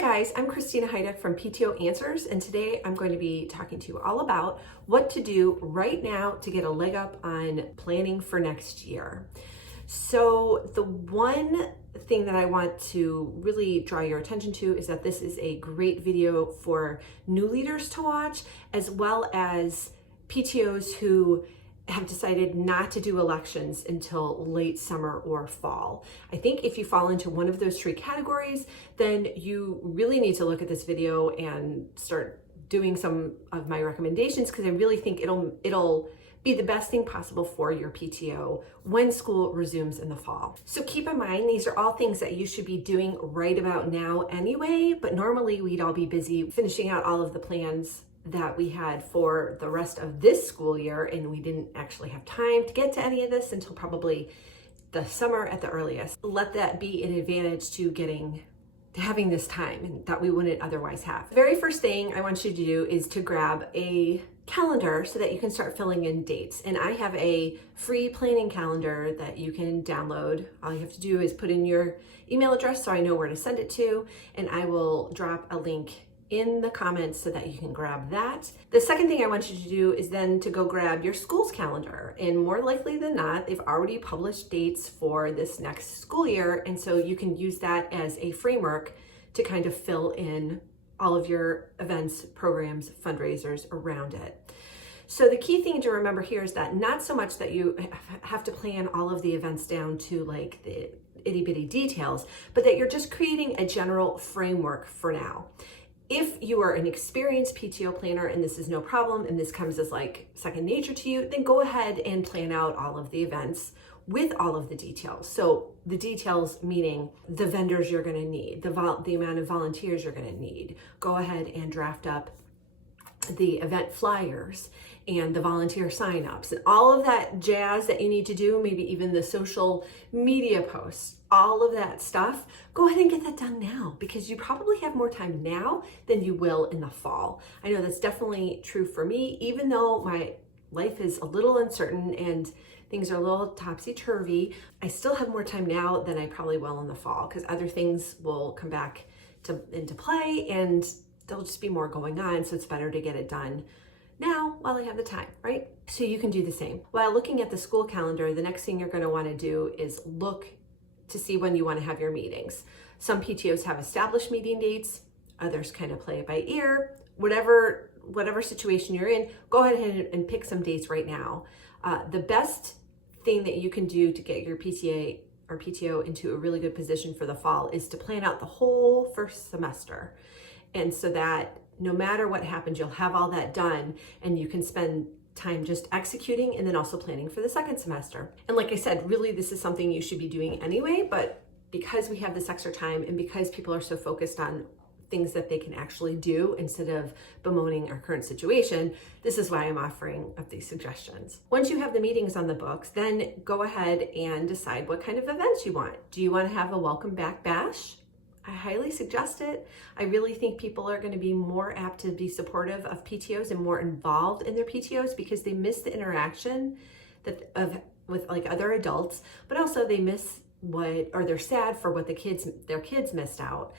guys, I'm Christina Heideck from PTO Answers, and today I'm going to be talking to you all about what to do right now to get a leg up on planning for next year. So the one thing that I want to really draw your attention to is that this is a great video for new leaders to watch, as well as PTOs who have decided not to do elections until late summer or fall. I think if you fall into one of those three categories, then you really need to look at this video and start doing some of my recommendations, because I really think it'll be the best thing possible for your PTO when school resumes in the fall. So keep in mind, these are all things that you should be doing right about now anyway, but normally we'd all be busy finishing out all of the plans that we had for the rest of this school year, and we didn't actually have time to get to any of this until probably the summer at the earliest. Let that be an advantage to having this time and that we wouldn't otherwise have. The very first thing I want you to do is to grab a calendar so that you can start filling in dates. And I have a free planning calendar that you can download. All you have to do is put in your email address so I know where to send it to, and I will drop a link in the comments so that you can grab that. The second thing I want you to do is then to go grab your school's calendar. And more likely than not, they've already published dates for this next school year. And so you can use that as a framework to kind of fill in all of your events, programs, fundraisers around it. So the key thing to remember here is that not so much that you have to plan all of the events down to like the itty bitty details, but that you're just creating a general framework for now. If you are an experienced PTO planner and this is no problem and this comes as like second nature to you, then go ahead and plan out all of the events with all of the details. So the details meaning the vendors you're gonna need, the amount of volunteers you're gonna need. Go ahead and draft up the event flyers and the volunteer signups and all of that jazz that you need to do, maybe even the social media posts, all of that stuff. Go ahead and get that done now, because you probably have more time now than you will in the fall. I know that's definitely true for me, even though my life is a little uncertain and things are a little topsy-turvy. I still have more time now than I probably will in the fall, because other things will come back into play and there'll just be more going on. So it's better to get it done now while I have the time, right? So you can do the same. While looking at the school calendar, the next thing you're going to want to do is look to see when you want to have your meetings. Some PTOs have established meeting dates, others kind of play it by ear. Whatever situation you're in, go ahead and pick some dates right now. The best thing that you can do to get your PTA or PTO into a really good position for the fall is to plan out the whole first semester. And so that no matter what happens, you'll have all that done and you can spend time just executing and then also planning for the second semester. And like I said, really this is something you should be doing anyway, but because we have this extra time and because people are so focused on things that they can actually do instead of bemoaning our current situation, this is why I'm offering up these suggestions. Once you have the meetings on the books, then go ahead and decide what kind of events you want. Do you want to have a welcome back bash? I highly suggest it. I really think people are going to be more apt to be supportive of PTOs and more involved in their PTOs because they miss the interaction with like other adults, but also they miss they're sad for what their kids missed out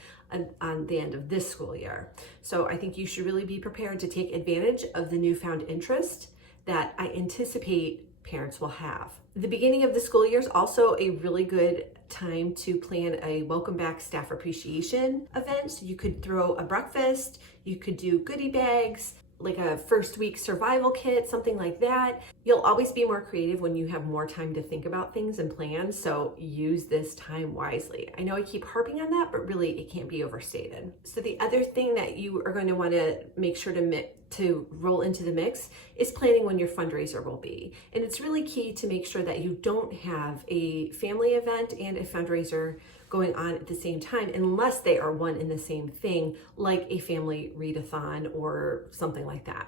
on the end of this school year. So I think you should really be prepared to take advantage of the newfound interest that I anticipate parents will have. The beginning of the school year is also a really good time to plan a welcome back staff appreciation event. So you could throw a breakfast, you could do goodie bags, like a first week survival kit, something like that. You'll always be more creative when you have more time to think about things and plan, so use this time wisely. I know I keep harping on that, but really it can't be overstated. So the other thing that you are going to want to make sure to roll into the mix is planning when your fundraiser will be. And it's really key to make sure that you don't have a family event and a fundraiser going on at the same time unless they are one and the same thing, like a family readathon or something like that.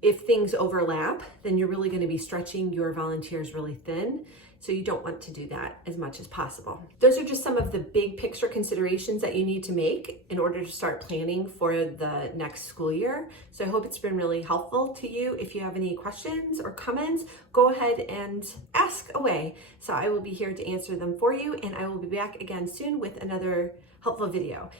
If things overlap, then you're really going to be stretching your volunteers really thin. So you don't want to do that as much as possible. Those are just some of the big picture considerations that you need to make in order to start planning for the next school year. So I hope it's been really helpful to you. If you have any questions or comments, go ahead and ask away. So I will be here to answer them for you, and I will be back again soon with another helpful video.